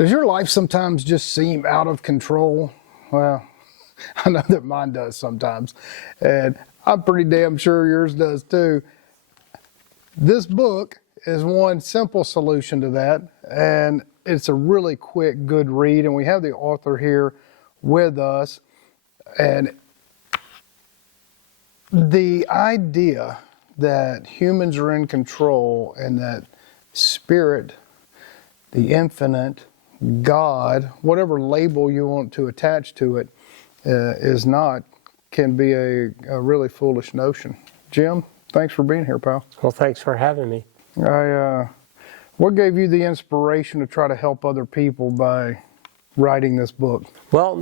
Does your life sometimes just seem out of control? Well, I know that mine does sometimes, and I'm pretty damn sure yours does too. This book is one simple solution to that, and it's a really quick, good read, and we have the author here with us. And the idea that humans are in control and that spirit, the infinite, God, whatever label you want to attach to it, is not, can be a really foolish notion. Jim, thanks for being here, pal. Well, thanks for having me. What gave you the inspiration to try to help other people by writing this book? Well,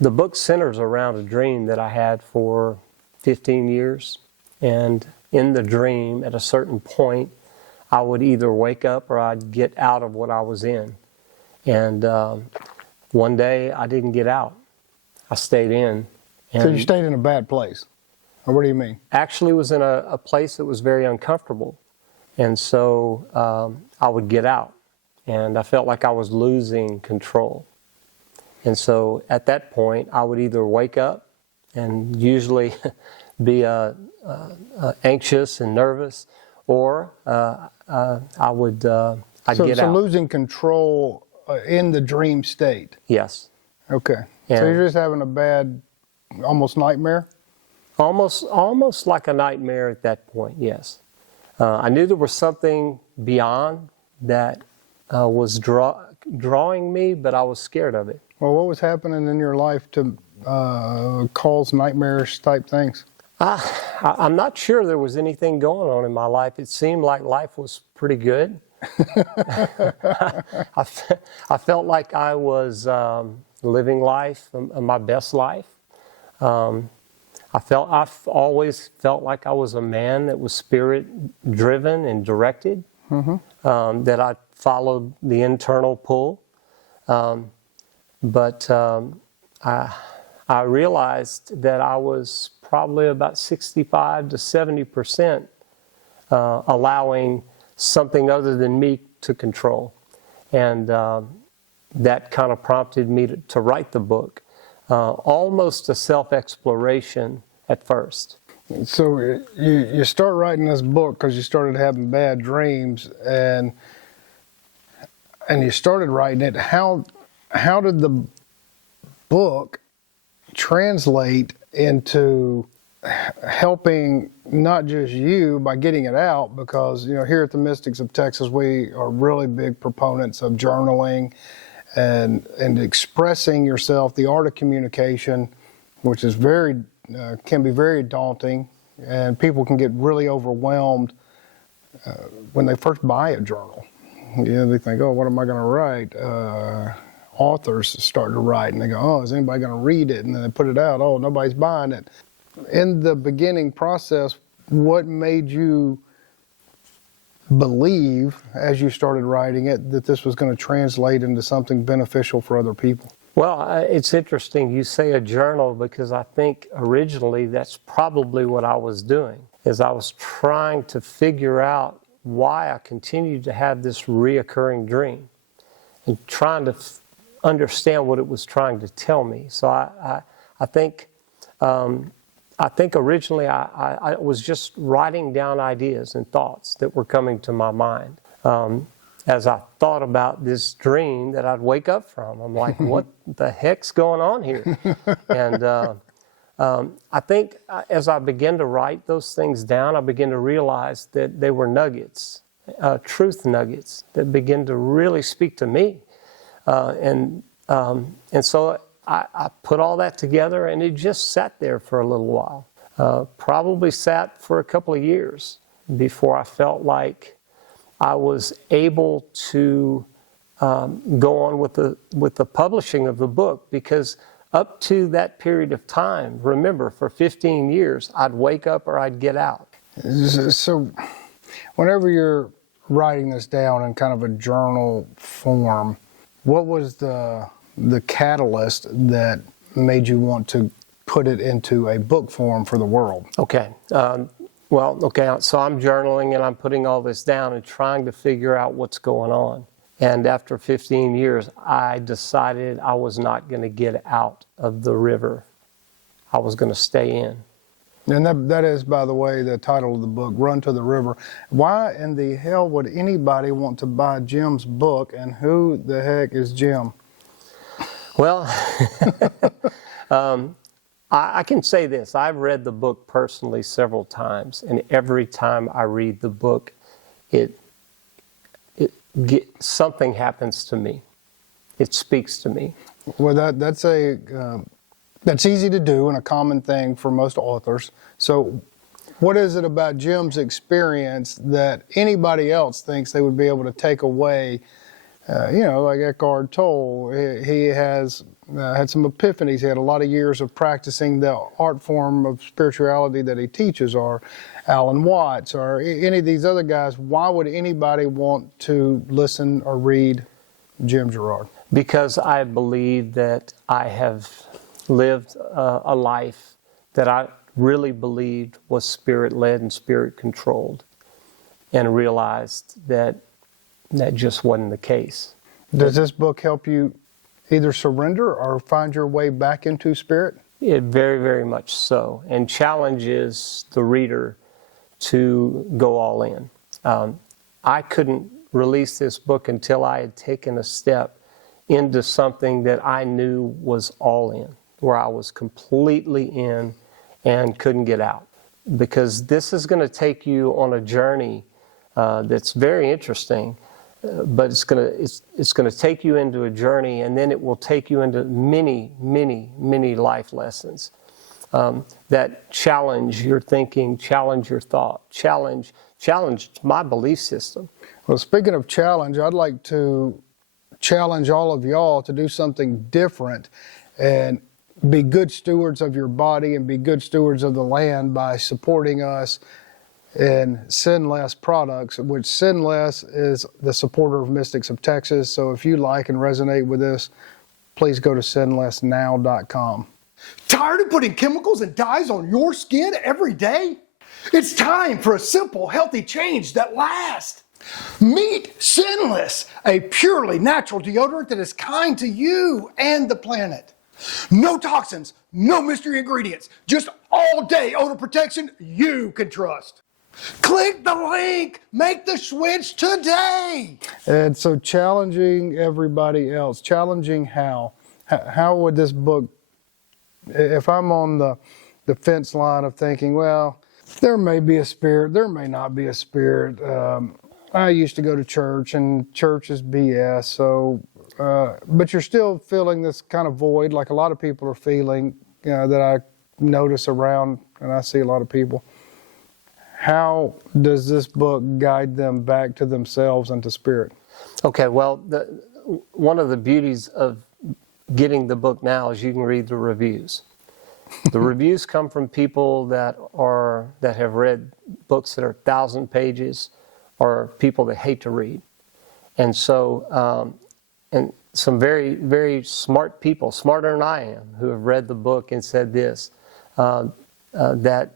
the book centers around a dream that I had for 15 years. And in the dream, at a certain point, I would either wake up or I'd get out of what I was in. And one day, I didn't get out. I stayed in. So you stayed in a bad place? Or what do you mean? Actually, it was in a place that was very uncomfortable. And so I would get out. And I felt like I was losing control. And so at that point, I would either wake up and usually be anxious and nervous, or I'd get out. So losing control in the dream state? Yes. Okay. And so you're just having a bad, almost nightmare? Almost like a nightmare at that point, yes. I knew there was something beyond that was drawing me, but I was scared of it. Well, what was happening in your life to cause nightmarish type things? I'm not sure there was anything going on in my life. It seemed like life was pretty good. I felt like I was living life, my best life. I've always felt like I was a man that was spirit-driven and directed, that I followed the internal pull. But I realized that I was probably about 65 to 70% allowing something other than me to control. And that kind of prompted me to write the book. Almost a self-exploration at first. So you start writing this book because you started having bad dreams, and you started writing it. How did the book translate into helping not just you by getting it out? Because here at the Mystics of Texas, we are really big proponents of journaling and expressing yourself, the art of communication, which is can be very daunting, and people can get really overwhelmed when they first buy a journal. They think, oh, what am I going to write? Authors start to write, and they go, oh, is anybody going to read it? And then they put it out, oh, nobody's buying it. In the beginning process, what made you believe, as you started writing it, that this was going to translate into something beneficial for other people? Well, it's interesting you say a journal, because I think originally that's probably what I was doing, is I was trying to figure out why I continued to have this reoccurring dream and trying to understand what it was trying to tell me. So I think originally I was just writing down ideas and thoughts that were coming to my mind. As I thought about this dream that I'd wake up from, I'm like, what the heck's going on here? And I think as I began to write those things down, I began to realize that they were nuggets, truth nuggets that began to really speak to me. And so I put all that together, and it just sat there for a little while. Probably sat for a couple of years before I felt like I was able to go on with the publishing of the book, because up to that period of time, remember, for 15 years, I'd wake up or I'd get out. So whenever you're writing this down in kind of a journal form, what was the catalyst that made you want to put it into a book form for the world? Okay. So I'm journaling and I'm putting all this down and trying to figure out what's going on. And after 15 years, I decided I was not going to get out of the river. I was going to stay in. And that is, by the way, the title of the book, Run to the River. Why in the hell would anybody want to buy Jim's book, and who the heck is Jim? Well, I can say this. I've read the book personally several times, and every time I read the book, something happens to me. It speaks to me. Well, that's easy to do and a common thing for most authors. So what is it about Jim's experience that anybody else thinks they would be able to take away? Like Eckhart Tolle, he has had some epiphanies. He had a lot of years of practicing the art form of spirituality that he teaches, or Alan Watts, or any of these other guys. Why would anybody want to listen or read Jim Girouard? Because I believe that I have lived a life that I really believed was spirit-led and spirit-controlled, and realized that just wasn't the case. Does this book help you either surrender or find your way back into spirit? It very, very much so, and challenges the reader to go all in. I couldn't release this book until I had taken a step into something that I knew was all in, where I was completely in and couldn't get out. Because this is going to take you on a journey that's very interesting, but it's going to take you into a journey, and then it will take you into many, many, many life lessons that challenge your thinking, challenge your thought, challenge my belief system. Well, speaking of challenge, I'd like to challenge all of y'all to do something different and be good stewards of your body and be good stewards of the land by supporting us in Sinless products, which Sinless is the supporter of Mystics of Texas. So if you like and resonate with this, please go to sinlessnow.com. Tired of putting chemicals and dyes on your skin every day? It's time for a simple, healthy change that lasts. Meet Sinless, a purely natural deodorant that is kind to you and the planet. No toxins, no mystery ingredients, just all-day odor protection you can trust. Click the link, make the switch today. And so challenging everybody else, challenging how would this book, if I'm on the fence line of thinking, well, there may be a spirit, there may not be a spirit. I used to go to church, and church is BS, so, but you're still feeling this kind of void, like a lot of people are feeling, that I notice around, and I see a lot of people. How does this book guide them back to themselves and to spirit? Okay, well, one of the beauties of getting the book now is you can read the reviews. The reviews come from people that have read books that are 1,000 pages, or people that hate to read. And so, and some very, very smart people, smarter than I am, who have read the book and said this, that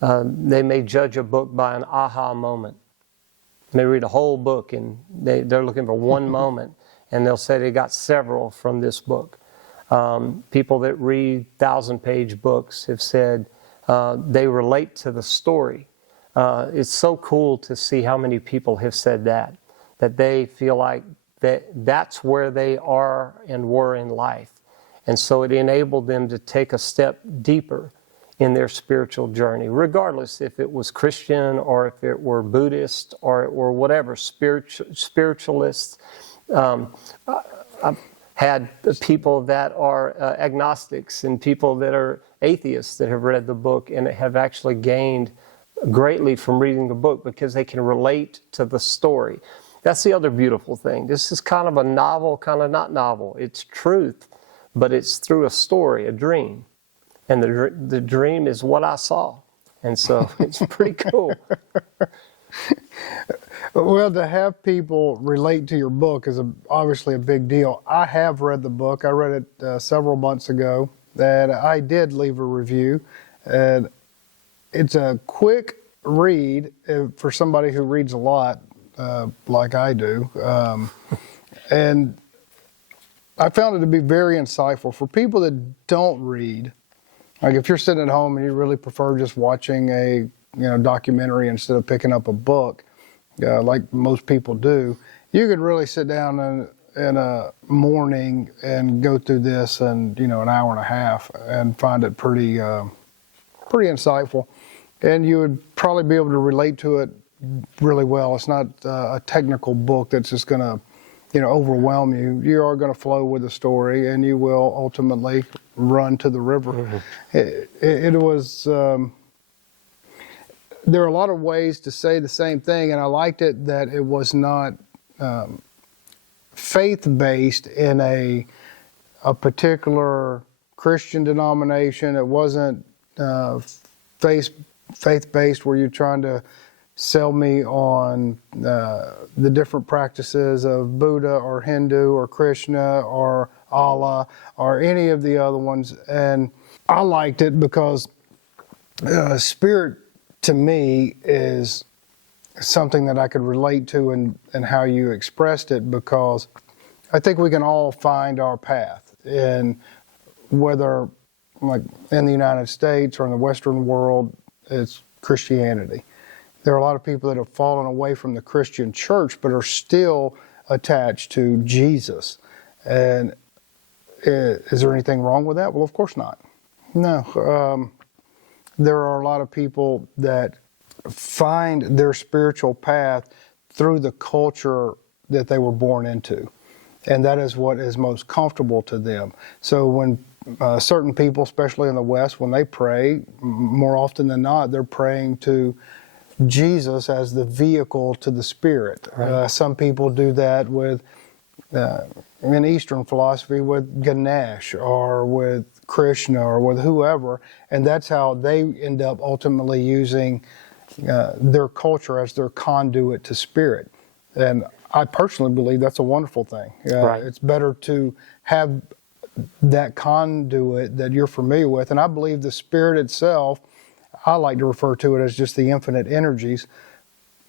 they may judge a book by an aha moment. They read a whole book and they're looking for one moment, and they'll say they got several from this book. People that read 1,000-page books have said they relate to the story. It's so cool to see how many people have said that they feel like that's where they are and were in life. And so it enabled them to take a step deeper in their spiritual journey, regardless if it was Christian or if it were Buddhist or it were whatever, spiritualists. I've had people that are agnostics and people that are atheists that have read the book and have actually gained greatly from reading the book because they can relate to the story. That's the other beautiful thing. This is kind of a novel, kind of not novel. It's truth, but it's through a story, a dream. And the dream is what I saw. And so it's pretty cool. Well, to have people relate to your book is obviously a big deal. I have read the book. I read it several months ago, and I did leave a review. And it's a quick read for somebody who reads a lot, like I do. And I found it to be very insightful for people that don't read. Like if you're sitting at home and you really prefer just watching a documentary instead of picking up a book, like most people do, you could really sit down in a morning and go through this in an hour and a half and find it pretty insightful, and you would probably be able to relate to it really well. It's not a technical book that's just going to overwhelm you. You are going to flow with the story, and you will ultimately run to the river. Mm-hmm. It was. There are a lot of ways to say the same thing, and I liked it that it was not faith-based in a particular Christian denomination. It wasn't faith-based where you're trying to sell me on the different practices of Buddha or Hindu or Krishna or Allah or any of the other ones. And I liked it because spirit to me is something that I could relate to and how you expressed it, because I think we can all find our path, and whether like in the United States or in the Western world, it's Christianity. There are a lot of people that have fallen away from the Christian church but are still attached to Jesus. And is there anything wrong with that? Well, of course not. No. There are a lot of people that find their spiritual path through the culture that they were born into. And that is what is most comfortable to them. So when certain people, especially in the West, when they pray, more often than not, they're praying to Jesus as the vehicle to the Spirit. Right. Some people do that with, in Eastern philosophy, with Ganesh or with Krishna or with whoever, and that's how they end up ultimately using their culture as their conduit to Spirit. And I personally believe that's a wonderful thing. Right. It's better to have that conduit that you're familiar with, and I believe the Spirit itself, I like to refer to it as just the infinite energies,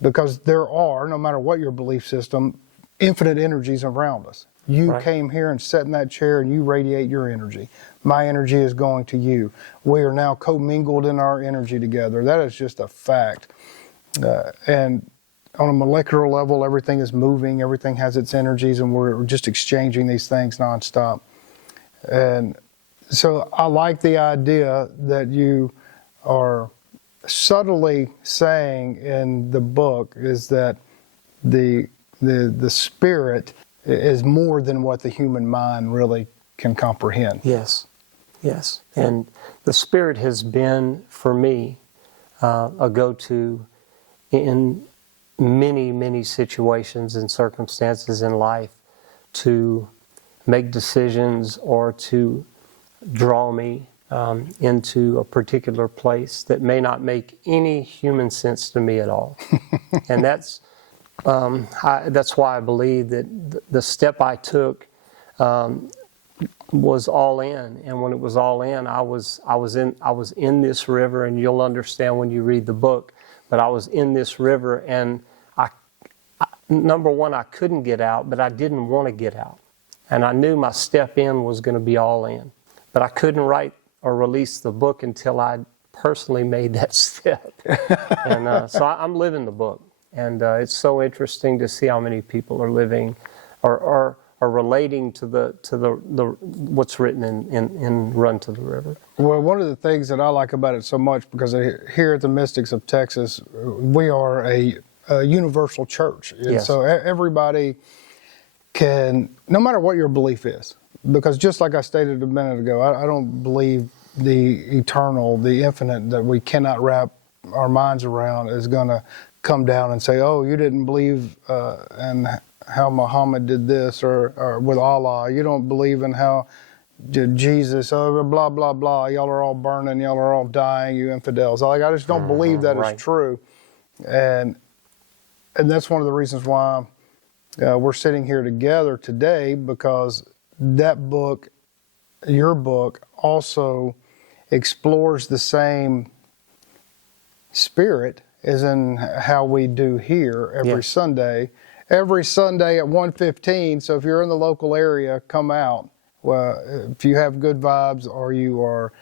because there are, no matter what your belief system, infinite energies around us. You right. came here and sat in that chair and you radiate your energy. My energy is going to you. We are now commingled in our energy together. That is just a fact. And on a molecular level, everything is moving, everything has its energies, and we're just exchanging these things nonstop. And so I like the idea that you are subtly saying in the book is that the Spirit is more than what the human mind really can comprehend. Yes, yes. And the Spirit has been, for me, a go-to in many, many situations and circumstances in life to make decisions or to draw me into a particular place that may not make any human sense to me at all. And that's why I believe that the step I took was all in, and when it was all in, I was in this river, and you'll understand when you read the book. But I was in this river, and number one, I couldn't get out, but I didn't want to get out, and I knew my step in was going to be all in, but I couldn't write or release the book until I personally made that step, and so I'm living the book. And it's so interesting to see how many people are living or relating to the what's written in Run to the River. Well, one of the things that I like about it so much, because here at the Mystics of Texas, we are a universal church. And yes. So everybody can, no matter what your belief is, because just like I stated a minute ago, I don't believe the eternal, the infinite that we cannot wrap our minds around is going to come down and say, oh, you didn't believe in how Muhammad did this, or with Allah. You don't believe in how Jesus, blah, blah, blah. Y'all are all burning. Y'all are all dying, you infidels. I just don't believe that is true. And that's one of the reasons why we're sitting here together today, because that book, your book, also explores the same spirit as in how we do here every Sunday. every Sunday at 1:15. So if you're in the local area, come out. Well, if you have good vibes or you are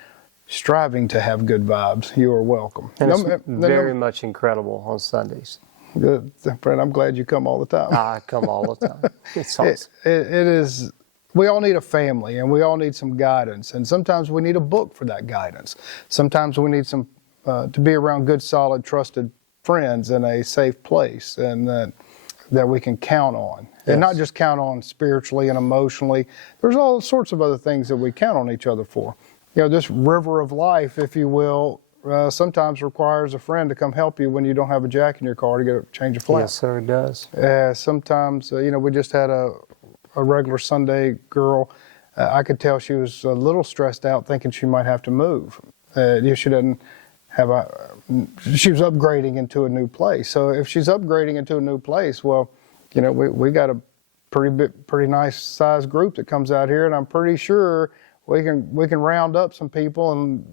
striving to have good vibes, you are welcome. And it's very much incredible on Sundays. Good. Friend, I'm glad you come all the time. I come all the time. It's awesome. It is, we all need a family and we all need some guidance. And sometimes we need a book for that guidance. Sometimes we need some, to be around good, solid, trusted friends in a safe place and that we can count on. Yes. And not just count on spiritually and emotionally. There's all sorts of other things that we count on each other for. You know, this river of life, if you will, sometimes requires a friend to come help you when you don't have a jack in your car to get a change of flat. Yes, sir, it does. Sometimes, you know, we just had a regular Sunday girl. I could tell she was a little stressed out thinking she might have to move. She didn't have she was upgrading into a new place. So if she's upgrading into a new place, well, you know, we got a pretty nice sized group that comes out here, and I'm pretty sure we can round up some people and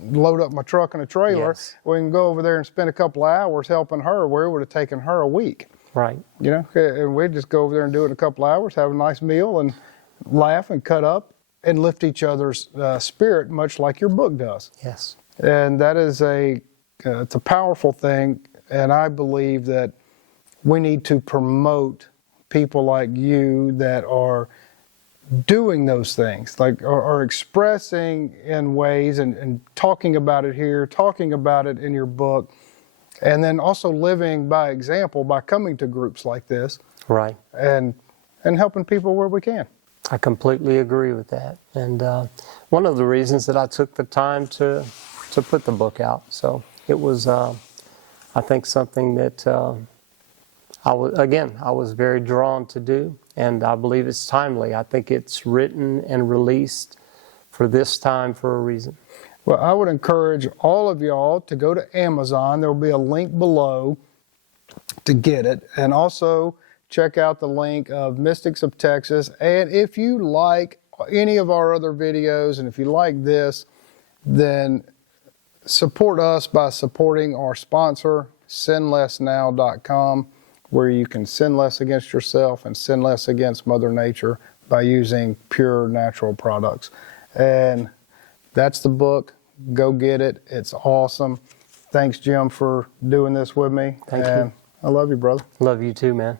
load up my truck and a trailer. Yes. We can go over there and spend a couple of hours helping her where it would have taken her a week. Right. You know, and we'd just go over there and do it in a couple of hours, have a nice meal and laugh and cut up and lift each other's spirit, much like your book does. Yes. And that is it's a powerful thing. And I believe that we need to promote people like you that are doing those things, like are expressing in ways and talking about it here, talking about it in your book, and then also living by example by coming to groups like this. Right. And helping people where we can. I completely agree with that. And one of the reasons that I took the time to put the book out. So it was, I think, something that I was very drawn to do. And I believe it's timely. I think it's written and released for this time for a reason. Well, I would encourage all of y'all to go to Amazon. There will be a link below to get it. And also check out the link of Mystics of Texas. And if you like any of our other videos, and if you like this, then support us by supporting our sponsor, sinlessnow.com, where you can sin less against yourself and sin less against Mother Nature by using pure natural products. And that's the book. Go get it. It's awesome. Thanks, Jim, for doing this with me. Thank you. I love you, brother. Love you too, man.